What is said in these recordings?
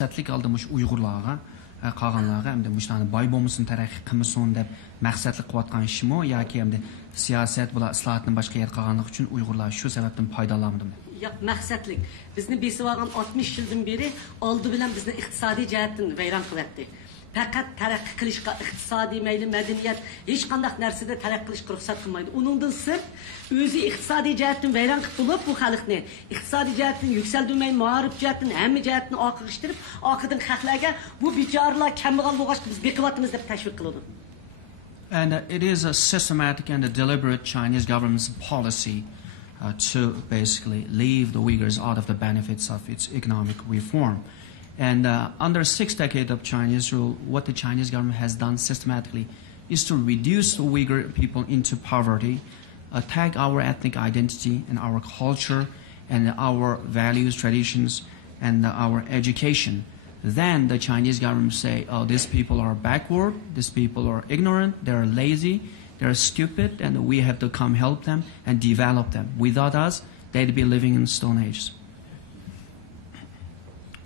Maqsadlik aldımış Uyg'urlarga, qolganlarga hamda muştani boy bo'lmasin, taraqqiy qilmasin deb maqsadli qilayotgan ishmi yoki hamda siyosat bular islohotdan boshqa yer qolganligi uchun Uyg'urlar shu sababdan foydalandimi? Yo'q, maqsadlik. Bizni besib olgan 60 yildan beri oldi bilan bizni iqtisodiy jihatdan vayron qilyapti. Faqat taraqqiy qilishga iqtisodiy mayli madaniyat hech qanday narsada taraqqiy qilishga ruxsat qilmaydi. Uningdan sirt o'zi iqtisodiy jihatdan vayron qilib bo'lib bu xalqni iqtisodiy jihatdan yuksaldirmay, ma'rif jihatdan hamma jihatni oqishtirib, oqidan xalqlarga bu bechoralar kambag'al bo'lg'achqa biz beqilyapmiz deb tashviq qiladi. And it is a systematic and a deliberate Chinese government's policy to basically leave the Uyghurs out of the benefits of its economic reform. And under 6 decades of Chinese rule, what the Chinese government has done systematically is to reduce the Uyghur people into poverty, attack our ethnic identity and our culture and our values, traditions, and our education. Then the Chinese government say, oh, these people are backward, these people are ignorant, they're lazy, they're stupid, and we have to come help them and develop them. Without us, they'd be living in Stone Ages.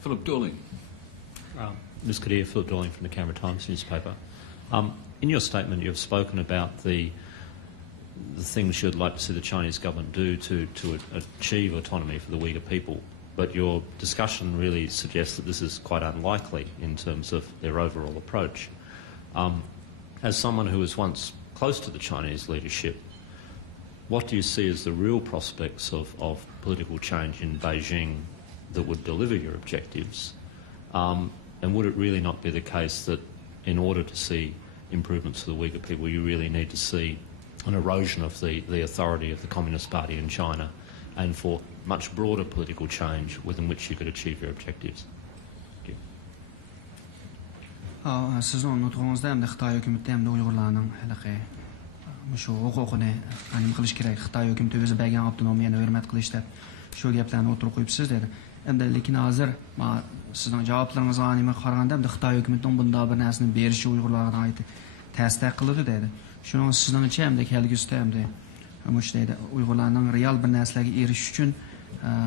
Philip Dorling. Ms. Kadeer, Philip Dorling from the Canberra Times newspaper. In your statement, you've spoken about the things you'd like to see the Chinese government do to achieve autonomy for the Uyghur people, but your discussion really suggests that this is quite unlikely in terms of their overall approach. As someone who was once close to the Chinese leadership, what do you see as the real prospects of political change in Beijing that would deliver your objectives? And would it really not be the case that in order to see improvements for the Uyghur people, you really need to see an erosion of the authority of the Communist Party in China and for much broader political change within which you could achieve your objectives? Thank you. Sizin nutqunuzda ham Xitoy hukumati ham Uyg'urlarning halaqa shu huquqini anim qilish kerak. Xitoy hukumati o'zi bergan avtonomiyani hurmat qilish deb shu gaplarni o'tirib qo'yibsiz dedi. Endi lekin hozir sizning javoblaringizga anima qaraganda Xitoy hukumatining bunda bir narsani berishi Uyg'urlarga oid tasdiq qiladi dedi. Shuning sizningcha ham kelgusida ham mush deydi Uyg'urlarning real bir narsalarga erishish uchun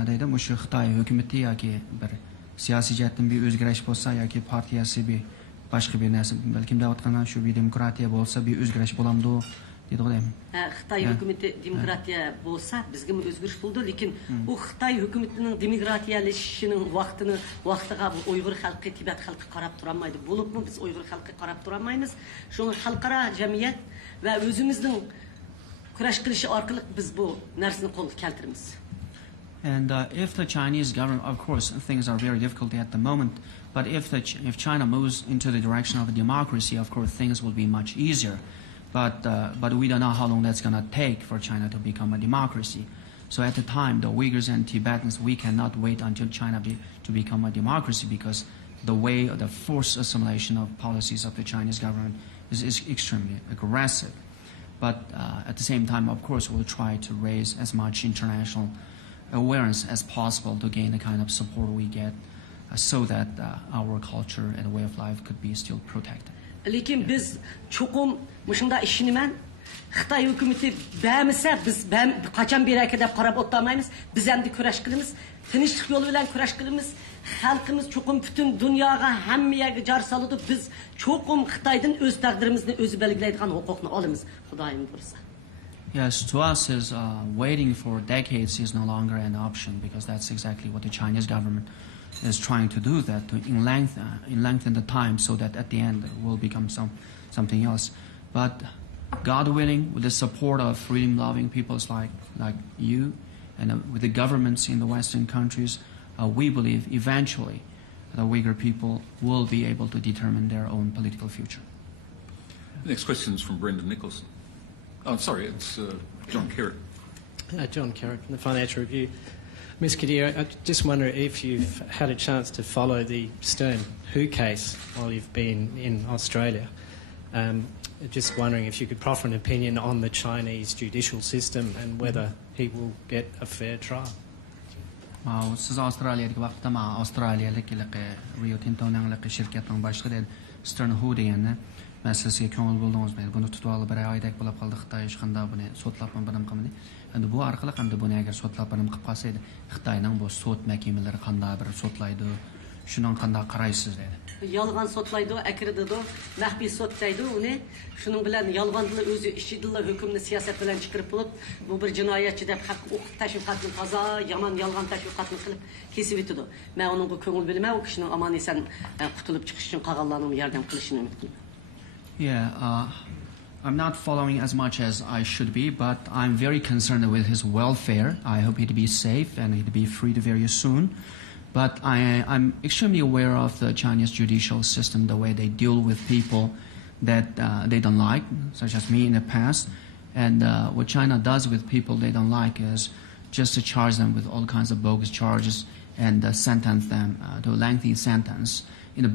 deydi mush Xitoy hukumati yoki bir siyosiy jihatdan bir o'zgarish bo'lsa yoki partiyasi bir boshqa bir narsa balkim deyotgandan shu bir demokratiya bo'lsa bir o'zgarish bo'lamdi dedi qo'yaymi. Xitoy hukumati demokratiya bo'lsa bizga o'zgarish bo'ldi, lekin u Xitoy hukumatining demokratiyalashishining vaqtiga bu Uyg'ur xalqi, Tibet xalqi qarab turolmaydi. Bo'libmi biz Uyg'ur xalqi qarab turolmaymiz. Shuni xalqaro jamiyat va o'zimizning kurash qilishi orqali biz bu narsani qo'lga keltiramiz. And if the Chinese government, of course, things are very difficult at the moment, but if China moves into the direction of a democracy, of course, things will be much easier. But we don't know how long that's going to take for China to become a democracy. So at the time, the Uyghurs and Tibetans, we cannot wait until China to become a democracy because the forced assimilation of policies of the Chinese government is extremely aggressive. But at the same time, of course, we'll try to raise as much international awareness as possible to gain the kind of support we get so that our culture and way of life could be still protected. Lekin biz çoğum muşunda işinimen Xitoy hukumati bämisa biz qachon beraka deb qarab o'tmaymiz. Biz ham kurash qilamiz. Tinchlik yo'li bilan kurash qilamiz. Xalqimiz çoğum butun dunyoga hammaga jar soladi. Biz çoğum Xitoydan o'z taqdirimizni o'zi belgilaydigan huquqni olamiz. Xudoyim bo'lsa. Yes, to us is waiting for decades is no longer an option because that's exactly what the Chinese government is trying to do, that to lengthen the time so that at the end it will become something else. But God willing, with the support of freedom-loving peoples like you and with the governments in the Western countries, we believe eventually the Uyghur people will be able to determine their own political future. The next question is from Brendan Nicholson. Oh, sorry, it's John Kerrick. John Kerrick from the Financial Review. Ms. Kadeer, I just wonder if you've had a chance to follow the Stern Who case while you've been in Australia. Just wondering if you could proffer an opinion on the Chinese judicial system and whether he will get a fair trial. Siz Avstraliyadagi vaqtda Avstraliyalik Rio Tinto'ning shirkatining boshlig'i Stern Who deganni men sizga ko'ngil bo'ldingizmi? Buni tutib olib bir oydak bo'lib qoldi Xitoy hech qanday buni sotlab bilim qilmadi. Endi bu orqali endi buni agar sotlab bilim qilib qolsa edi, Xitoyning bu sud mahkamalari qanday bir sotlaydi Shundan qanday qaraysiz dedi. Yalğan sotlaydı, ekirdidu, mahbi sotlaydı onu. Şunun bilen yalğandılı özü işidilla hükümlü siyaset bilen çıkırıp bulup bu bir cinayetçi dep hak teşviqatını taza, yaman yalğan teşviqatını kılıp kesip itidu. Ben onun bu köngül bilmem o kişinin aman esen kutulup çıkış için kağallanımı yardım kılışını ümit kılıp. Yeah, I'm not following as much as I should be, but I'm very concerned with his welfare. I hope he'd be safe and he'd be freed very soon. But I'm extremely aware of the Chinese judicial system, the way they deal with people that they don't like, such as me in the past. And what China does with people they don't like is just to charge them with all kinds of bogus charges and sentence them to a lengthy sentence in a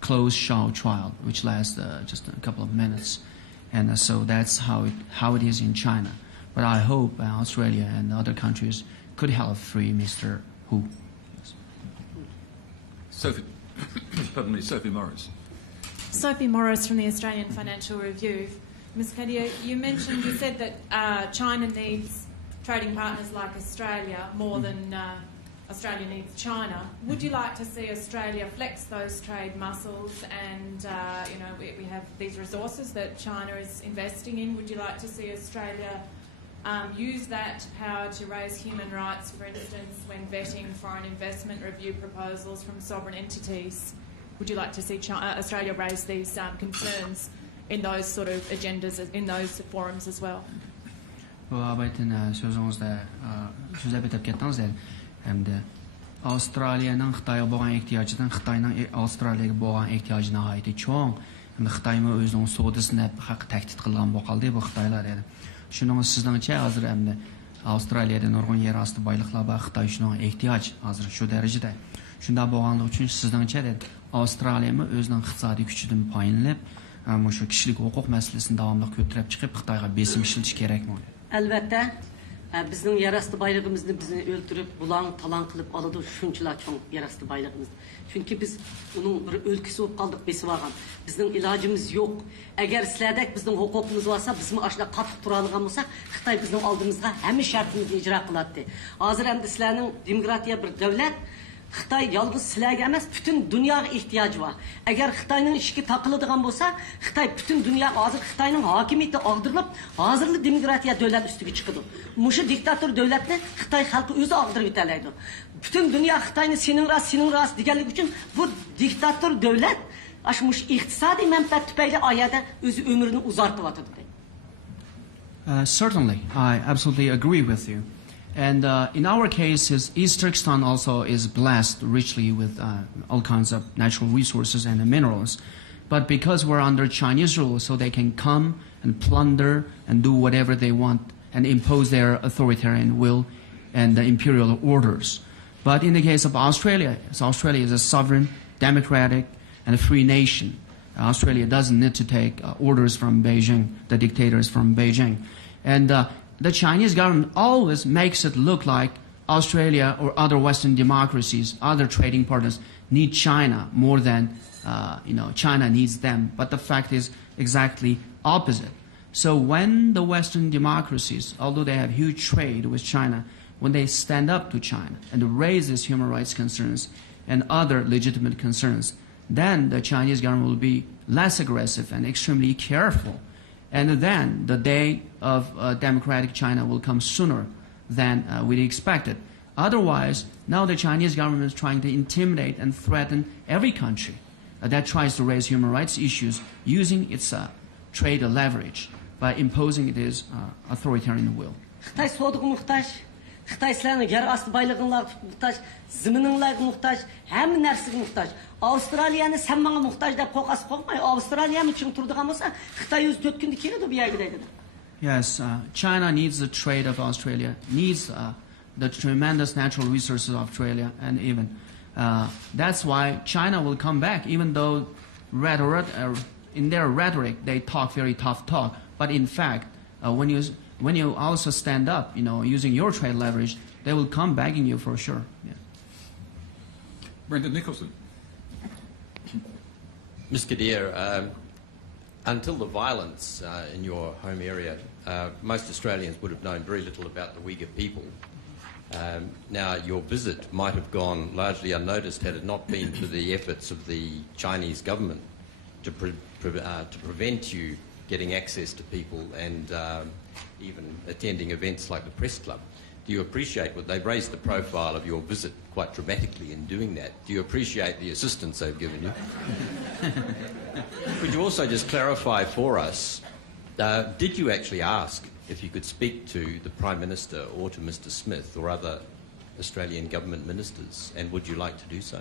closed show trial, which lasts just a couple of minutes. And so that's how it is in China. But I hope Australia and other countries could help free Mr. Hu. Sophie, pardon me, Sophie Morris. Sophie Morris from the Australian Financial Review. Ms. Kadeer, you said that China needs trading partners like Australia more than Australia needs China. Would you like to see Australia flex those trade muscles and, we have these resources that China is investing in. Would you like to see Australia use that power to raise human rights, for instance, when vetting foreign investment review proposals from sovereign entities? Would you like to see Australia raise these concerns in those sort of agendas, in those forums as well? Австралияның Қытайға болған ихтияжыдан Қытайның Австралияға болған ихтияжына айты чоң. Қытайны өзінің саудасын хақ тәhdid қылған боқалды бұл Қытайлар еді. Шуның сіздіңше азыр әмді Австралияда нұрғын ер асты байлықла ба Қытай шуның ихтияж азыр шу дәрежеде. Шунда болғанлық үшін сіздіңше деді Австралияны өзінің иқтисади күшіден пайынлап, шу кішілік құқық мәселесін давамлық көтеріп шығып Қытайға бесім işletiş керек ме? Әлбәттә, bizning yerastı bayrağımızı bizni öldürüp bulan talan kılıp aladı şunçular çoğun yerastı bayrağımız. Çünkü biz onun bir ülkesi olup kaldık besip algan. Bizim ilacımız yok. Eğer sizlerdek bizim hukukumuz varsa bizim aşağıda katıp duralığın olsa Xitay bizim aldığımızda hemen şartımızı icra kılattı. Hazır hem de sizlerin demokratiya bir devlet Xitay yalnız sizlerge emas, bütün dünyaya ihtiyacı var. Eğer Xitay'nın işki takılıdığın olsa, Xitay bütün dünya, hazır Xitay'nın hakimiyeti aldırılıp, hazırlı demokratiya devlet üstüge çıkıdı. Muşu diktatör devletini Xitay halkı özü aldırıp iteleydi. Bütün dünya Xitay'nı senin ras digerlik için bu diktatör devlet, aşmış iktisadi menfaat tüpeyle ayada özü ömrünü uzartıp atıdı. Certainly, I absolutely agree with you. And in our case, East Turkestan also is blessed richly with all kinds of natural resources and minerals. But because we're under Chinese rule, so they can come and plunder and do whatever they want and impose their authoritarian will and the imperial orders. But in the case of Australia, Australia is a sovereign, democratic, and a free nation. Australia doesn't need to take orders from Beijing, the dictators from Beijing. And the Chinese government always makes it look like Australia or other Western democracies, other trading partners, need China more than China needs them. But the fact is exactly opposite. So when the Western democracies, although they have huge trade with China, when they stand up to China and raise these human rights concerns and other legitimate concerns, then the Chinese government will be less aggressive and extremely careful. And then the day of democratic China will come sooner than we expected. Otherwise, now the Chinese government is trying to intimidate and threaten every country that tries to raise human rights issues using its trade leverage by imposing its authoritarian will. Xitay soğuduğu muhtaç, Xitay sizlerin yer astı baylığınlar muhtaç, zimininler muhtaç, hem nersige muhtaç. Avustralya'nı sen bana muhtaç da kokası kokmay. Avustralya'nın için turduğum olsa Xitay yüz 4 günde keledi bir yergideydi. Yes, China needs the trade of Australia, needs the tremendous natural resources of Australia, and even that's why China will come back, even though in their rhetoric they talk very tough talk. But in fact, when you also stand up, using your trade leverage, they will come begging you for sure. Yeah. Brendan Nicholson. Ms. Kadeer, until the violence in your home area, most Australians would have known very little about the Uighur people. Now, your visit might have gone largely unnoticed had it not been for the efforts of the Chinese government to prevent you getting access to people and even attending events like the press club. Do you appreciate what they've raised the profile of your visit quite dramatically in doing that? Do you appreciate the assistance they've given you? Could you also just clarify for us, did you actually ask if you could speak to the Prime Minister or to Mr. Smith or other Australian government ministers, and would you like to do so?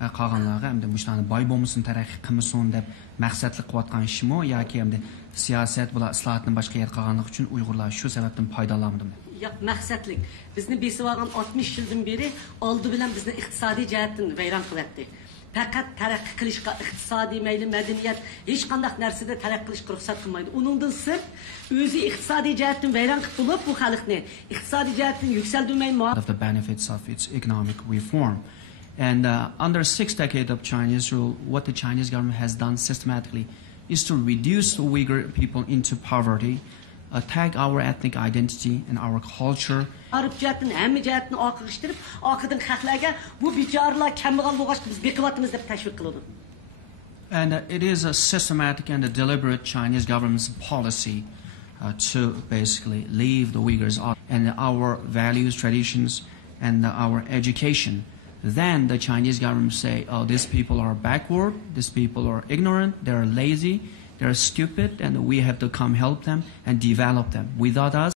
qolganlarga hamda mushlarni boy bo'lmasin taraqqiy qilmasin deb maqsadli qilayotgan ishimi yoki hamda siyosat bilan islohotni boshqa yer qilganlik uchun Uyg'urlar shu sababdan foydalandimi? Yo'q, maqsadlik. Bizni besib olgan 60 yildan beri oldi bilan bizni iqtisodiy jihatdan vayron qilyapti. Faqat taraqqiy qilishga iqtisodiy mayli madaniyat hech qanday narsada taraqqiy qilishga ruxsat qilmaydi. Uningdan sirt o'zi iqtisodiy jihatdan vayron qilib bo'lib bu xalqni iqtisodiy jihatdan yuksaltirmay of the benefits of its economic reform. And under 6 decades of Chinese rule, what the Chinese government has done systematically is to reduce the Uyghur people into poverty, attack our ethnic identity and our culture. And it is a systematic and a deliberate Chinese government's policy to basically leave the Uyghurs out and our values, traditions, and our education. Then the Chinese government say, oh, these people are backward, these people are ignorant, they're lazy, they're stupid, and we have to come help them and develop them. Without us,